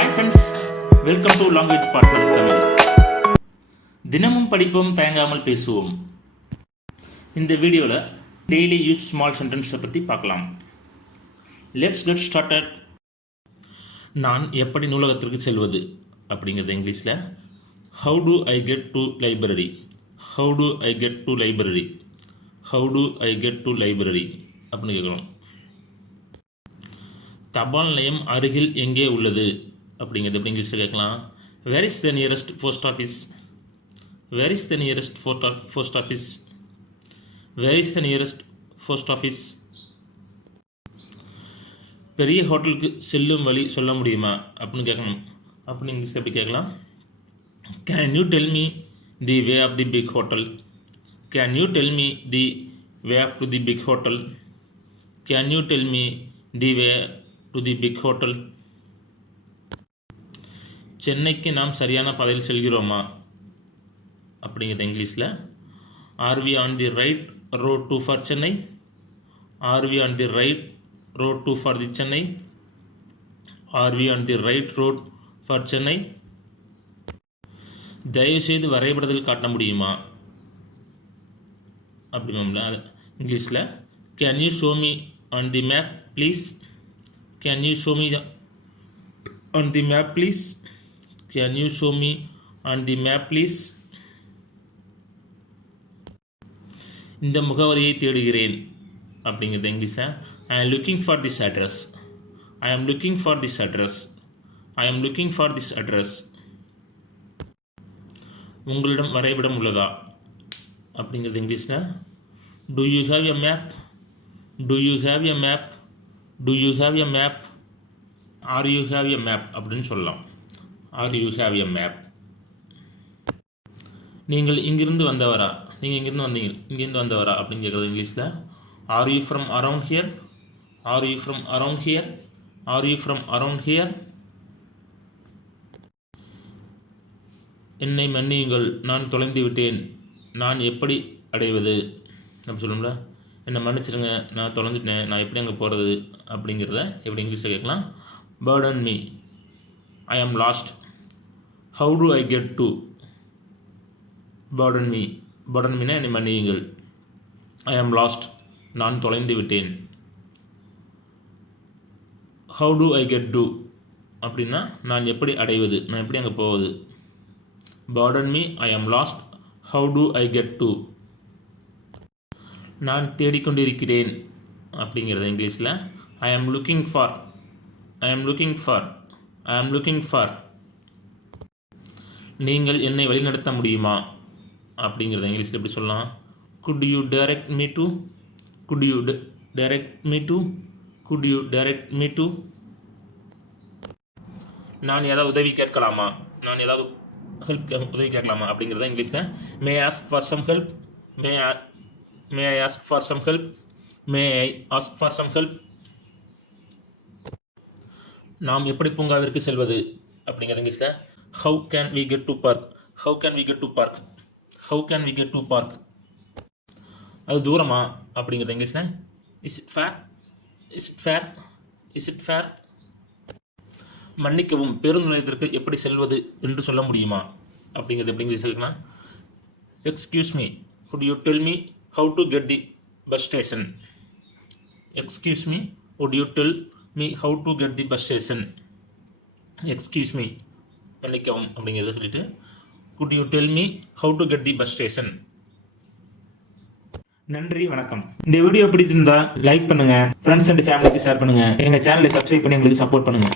Hi friends, welcome to language partner Tamil. தினமும் படிப்போம், தயங்காமல் பேசுவோம். இந்த வீடியோவில் டெய்லி யூஸ் ஸ்மால் சென்டென்ஸை பற்றி பார்க்கலாம். Let's get started. நான் எப்படி நூலகத்திற்கு செல்வது அப்படிங்கிறது இங்கிலீஷில் how do I get to library, how do I get to library, how do I get to library அப்படின்னு கேட்கணும். தபால் நிலையம் அருகில் எங்கே உள்ளது அப்படிங்கிறது எப்படி இங்கிலீஷில் கேட்கலாம். Where is the nearest post office, where is the nearest post office, where is the nearest post office. பெரிய ஹோட்டலுக்கு செல்லும் வழி சொல்ல முடியுமா அப்படின்னு கேட்கணும். அப்படின்னு இங்கிலீஷில் எப்படி கேட்கலாம். Can you tell me the way of the big hotel, can you tell me the way of to the big hotel, can you tell me the way to the big hotel. சென்னைக்கு நாம் சரியான பாதையில் செல்கிறோமா அப்படிங்கிறது இங்கிலீஷில் are we on the right road to for Chennai, are we on the right road to for the Chennai, are we on the right road for Chennai. தயவுசெய்து வரைபடத்தில் காட்ட முடியுமா அப்படிங்களா. இங்கிலீஷில் can you show me on the map please, can you show me on the map please, can you show me on the map please. இந்த முகவரியை தேடுகிறேன் அப்படிங்கிறது இங்கிலீஷில் I am looking for this address, I am looking for this address, I am looking for this address. உங்களிடம் வரைபடம் உள்ளதா அப்படிங்கிறது இங்கிலீஷில் to you have a map, to you have a map, to you have a map, are you have a map அப்படின்னு சொல்லலாம். Are you have a map. நீங்கள் இங்கிருந்து வந்தவரா, நீங்கள் இங்கிருந்து வந்தவரா அப்படின்னு கேட்குறது இங்கிலீஷில் are you from around here, are you from around here, are you from around here. என்னை மன்னியுங்கள், நான் தொலைந்து விட்டேன், நான் எப்படி அடைவது அப்படி சொல்லணும்ல. என்னை மன்னிச்சிடுங்க, நான் தொலைஞ்சிட்டேன், நான் எப்படி அங்கே போகிறது அப்படிங்கிறத எப்படி இங்கிலீஷில் கேட்கலாம். Burton me, I am lost, how do I get to. Pardon me, pardon மீனா என்னை மன்னியுங்கள். ஐ ஆம் லாஸ்ட், நான் தொலைந்து விட்டேன். How do I get to அப்படின்னா நான் எப்படி அடைவது, நான் எப்படி அங்கே போவது. Burton me, I am lost, how do I get to. நான் தேடிக்கொண்டிருக்கிறேன் அப்படிங்கிறது இங்கிலீஷில் I am looking for, I am looking for, I am looking for. நீங்கள் என்னை வழிநடத்த முடியுமா அப்படிங்கிறது இங்கிலீஷில் எப்படி சொல்லலாம். Good you direct me to, good you direct me to, good you direct me to. நான் ஏதாவது உதவி கேட்கலாமா, நான் ஏதாவது உதவி கேட்கலாமா அப்படிங்கிறத இங்கிலீஷில் may ask for some help, may I ask for some help, may I ask for some help. நாம் எப்படி பூங்காவிற்கு செல்வது அப்படிங்கிறது இங்கிலீஷில் how can we get to park, how can we get to park, how can we get to park. அது தூரமா அப்படிங்கிறது இங்கிலீஷில் is it far, is it far, is it far. மன்னிக்கவும், பேருந்து நிலையத்திற்கு எப்படி செல்வது என்று சொல்ல முடியுமா அப்படிங்கிறது எப்படி இங்கிலீஷில் இருக்குன்னா excuse me, good you tell me how to get the bus station, excuse me, would you tell me how to get the bus station. excuse me மன்னிக்கவும் அப்படிங்கிறத சொல்லிட்டு could you tell me how to get the bus station. நன்றி, வணக்கம். இந்த video பிடிச்சிருந்தா like பண்ணுங்க, friends and ஃபேமிலிக்கு share பண்ணுங்க, எங்க சேனலை சப்ஸ்கிரைப் பண்ணி எங்களுக்கு சப்போர்ட் பண்ணுங்க.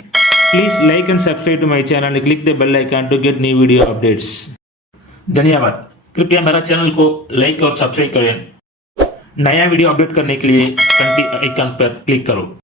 Please like and subscribe to my channel and click the bell icon to get new video updates. धन्यवाद. कृपया मेरा चैनल को लाइक और सब्सक्राइब करें. नया वीडियो अपडेट करने के लिए घंटी आइकन पर क्लिक करो.